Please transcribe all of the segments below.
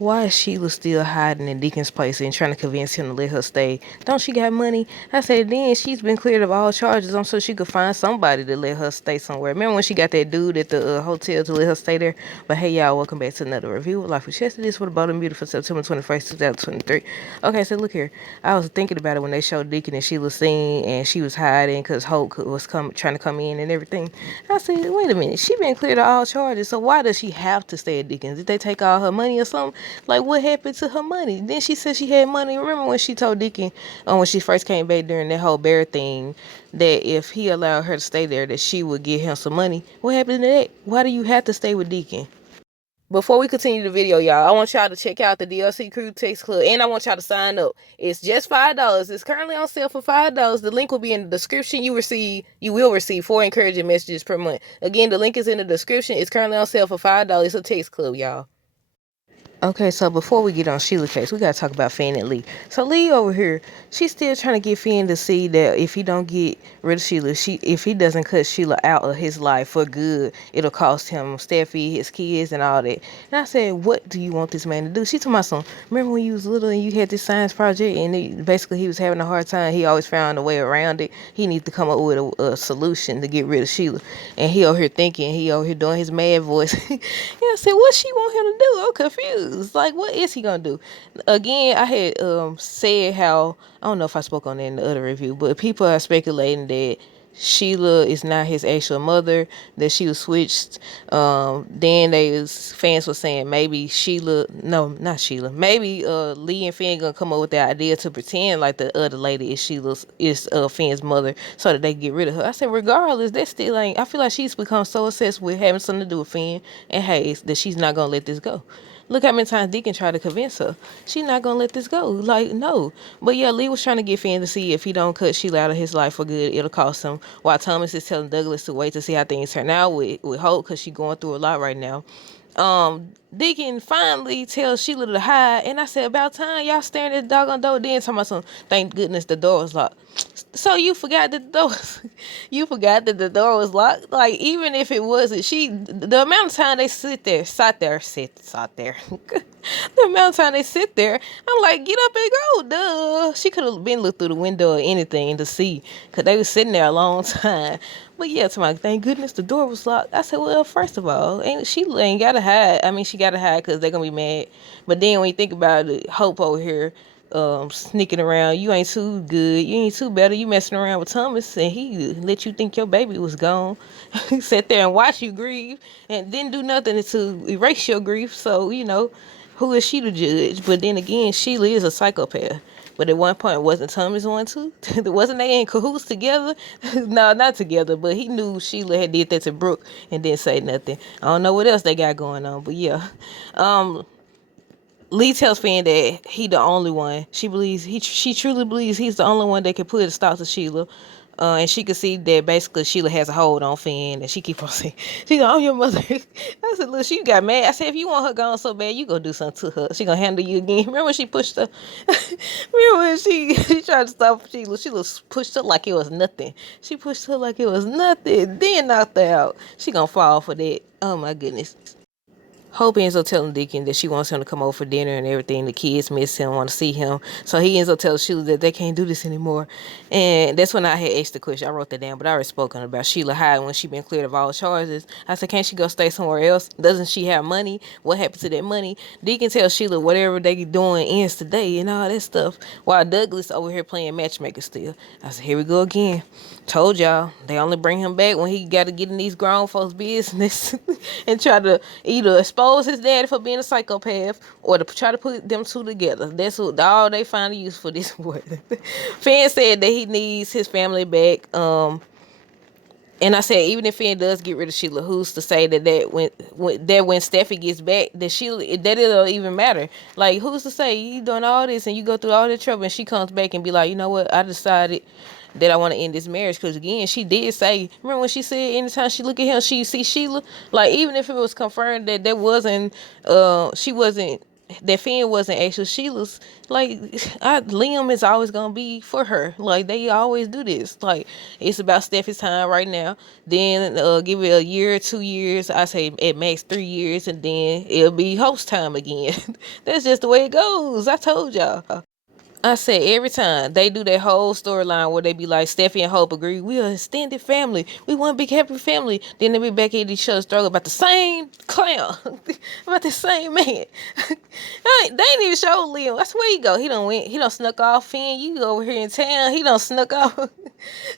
Why is Sheila still hiding in Deacon's place and trying to convince him to let her stay? Don't she got money? I said, then she's been cleared of all charges. I'm sure she could find somebody to let her stay somewhere. Remember when she got that dude at the hotel to let her stay there? But hey, y'all, welcome back to another review of Life with Chester. This was about a beautiful September 21st, 2023. Okay, so look here. I was thinking about it when they showed Deacon and Sheila scene and she was hiding because Hope was trying to come in and everything. I said, wait a minute. She been cleared of all charges, so why does she have to stay at Deacon's? Did they take all her money or something? Like, what happened to her money? Then she said she had money. Remember when she told Deacon, when she first came back during that whole bear thing, that if he allowed her to stay there, that she would give him some money? What happened to that? Why do you have to stay with Deacon? Before we continue the video, y'all, I want y'all to check out the DLC Crew Text Club, and I want y'all to sign up. It's just $5. It's currently on sale for $5. The link will be in the description. You will receive 4 encouraging messages per month. Again, the link is in the description. It's currently on sale for $5. It's a text club, y'all. Okay, so before we get on Sheila's case, we gotta talk about Finn and Lee. So Lee over here, she's still trying to get Finn to see that if he don't get rid of Sheila, if he doesn't cut Sheila out of his life for good, it'll cost him Steffi, his kids, and all that. And I said, what do you want this man to do? She told my son, remember when you was little and you had this science project and basically he was having a hard time. He always found a way around it. He needs to come up with a solution to get rid of Sheila. And he over here thinking, he over here doing his mad voice. And I said, what she want him to do? I'm confused. Like, what is he gonna do? Again, I had said how, I don't know if I spoke on that in the other review, but people are speculating that Sheila is not his actual mother, that she was switched. Then fans were saying maybe Sheila, no, not Sheila, maybe Lee and Finn gonna come up with the idea to pretend like the other lady is Finn's mother so that they can get rid of her. I said, regardless, that still ain't, I feel like she's become so obsessed with having something to do with Finn and Hayes that she's not gonna let this go. Look how many times Deacon tried to convince her. She's not gonna let this go. Like, no. But yeah, Lee was trying to get Finn to see if he don't cut Sheila out of his life for good, it'll cost him. While Thomas is telling Douglas to wait to see how things turn out with Hope, because she's going through a lot right now. Deacon finally tells Sheila to hide, and I said, about time, y'all staring at the doggone door. Then talking about some, thank goodness the door was locked. So you forgot that the door you forgot that the door was locked? Like, even if it wasn't, the amount of time they sat there the amount of time they sit there, I'm like, get up and go, duh. She could have been looked through the window or anything to see, because they was sitting there a long time. But yeah, to my, thank goodness the door was locked. I said, well, first of all, she ain't gotta hide. I mean, she gotta hide because they're gonna be mad. But then when you think about it, Hope over here, sneaking around, you ain't too good, you ain't too better, you messing around with Thomas and he let you think your baby was gone. He sat there and watched you grieve and didn't do nothing to erase your grief. So who is she to judge? But then again, Sheila is a psychopath. But at one point, wasn't Thomas one too? Wasn't they in cahoots together? No, not together, but he knew Sheila had did that to Brooke and didn't say nothing. I don't know what else they got going on, but yeah. Lee tells Finn that he the only one. She truly believes he's the only one that can put a stop to Sheila. And she could see that basically Sheila has a hold on Finn, and she keep on saying, she's like, I'm your mother. I said, look, she got mad. I said, if you want her gone so bad, you go do something to her. She gonna handle you again. Remember when she pushed her? Remember when she tried to stop Sheila? Sheila pushed her like it was nothing. She pushed her like it was nothing, then knocked her out. She gonna fall for that. Oh my goodness. Hope ends up telling Deacon that she wants him to come over for dinner and everything. The kids miss him, want to see him. So he ends up telling Sheila that they can't do this anymore. And that's when I had asked the question. I wrote that down, but I already spoken about Sheila hiding when she been cleared of all charges. I said, can't she go stay somewhere else? Doesn't she have money? What happened to that money? Deacon tells Sheila whatever they doing ends today and all that stuff. While Douglas over here playing matchmaker still. I said, here we go again. Told y'all, they only bring him back when he got to get in these grown folks' business and try to either expose his daddy for being a psychopath or to try to put them two together. That's all they find a use for this boy. Finn said that he needs his family back. And I said, even if Finn does get rid of Sheila, who's to say that when Steffi gets back, that it'll even matter? Like, who's to say you doing all this and you go through all that trouble and she comes back and be like, you know what, I decided that I want to end this marriage? Because again, she did say, remember when she said anytime she look at him, she see Sheila? Like, even if it was confirmed that she wasn't that Finn wasn't actually Sheila's. Like, Liam is always gonna be for her. Like, they always do this. Like, it's about Steffi's time right now. Then give it a year, 2 years. I say at max 3 years, and then it'll be host time again. That's just the way it goes. I told y'all. I said every time they do that whole storyline where they be like, Steffi and Hope agree, we are an extended family. We one big happy family. Then they be back at each other's throat about the same clown, about the same man. They ain't even show Liam. That's where he go. He don't went. He don't snuck off. Finn, you over here in town. He don't snuck off.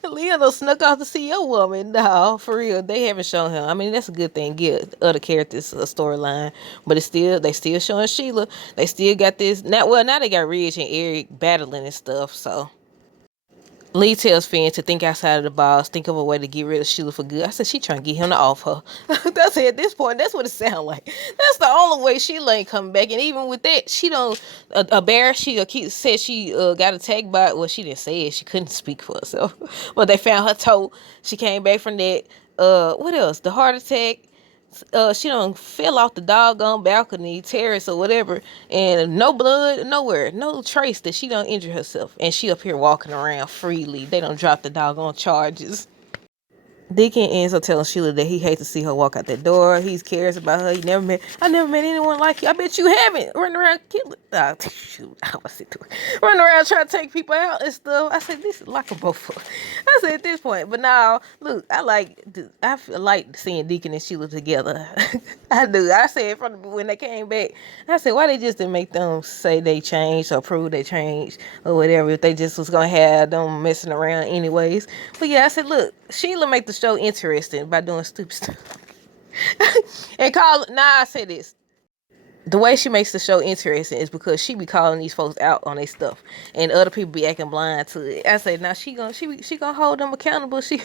Liam don't snuck off to see your woman. No, for real. They haven't shown him. I mean, that's a good thing. Give other characters a storyline, but it's still they still showing Sheila. They still got this. Now they got Ridge and Eric battling and stuff. So Lee tells Finn to think outside of the box, think of a way to get rid of Sheila for good. I said she trying to get him to off her. That's it. At this point, that's what it sounds like. That's the only way Sheila ain't coming back. And even with that, she don't a bear. She said she got attacked by. Well, she didn't say it. She couldn't speak for herself. But they found her toe. She came back from that. What else? The heart attack. She done fell off the doggone balcony, terrace or whatever, and no blood, nowhere, no trace that she done injure herself, and she up here walking around freely. They don't drop the doggone charges. Deacon ends up telling Sheila that he hates to see her walk out that door. He cares about her. I never met anyone like you. I bet you haven't. Running around killing. Shoot, I was it to her. Running around trying to take people out and stuff. I said, this is like a both. I said at this point, but now look, I like seeing Deacon and Sheila together. I do. I said from when they came back, I said why they just didn't make them say they changed or prove they changed or whatever. If they just was gonna have them messing around anyways. But yeah, I said look, Sheila make the show interesting by doing stupid stuff. And I say this. The way she makes the show interesting is because she be calling these folks out on their stuff, and other people be acting blind to it. I say now she gonna hold them accountable. She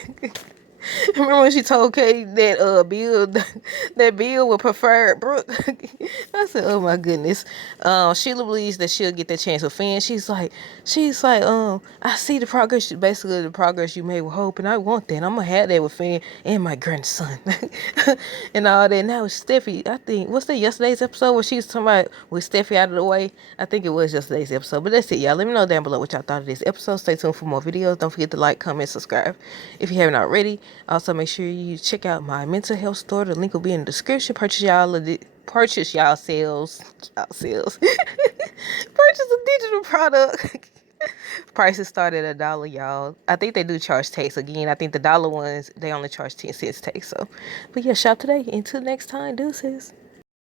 remember when she told Kay that Bill would prefer Brooke? I said, oh my goodness. Sheila believes that she'll get that chance with Finn. She's like, I see basically the progress you made with Hope, and I want that. I'm gonna have that with Finn and my grandson. And all that. Now with Steffi, I think, what's that yesterday's episode where she was talking about with Steffi out of the way? I think it was yesterday's episode. But that's it, y'all. Let me know down below what y'all thought of this episode. Stay tuned for more videos. Don't forget to like, comment, subscribe if you haven't already. Also, make sure you check out my mental health store. The link will be in the description. Purchase y'all sales. Purchase a digital product. Prices start at $1, y'all. I think they do charge tax. Again, I think the dollar ones, they only charge 10 cents tax. So, but yeah, shop today. Until next time, deuces.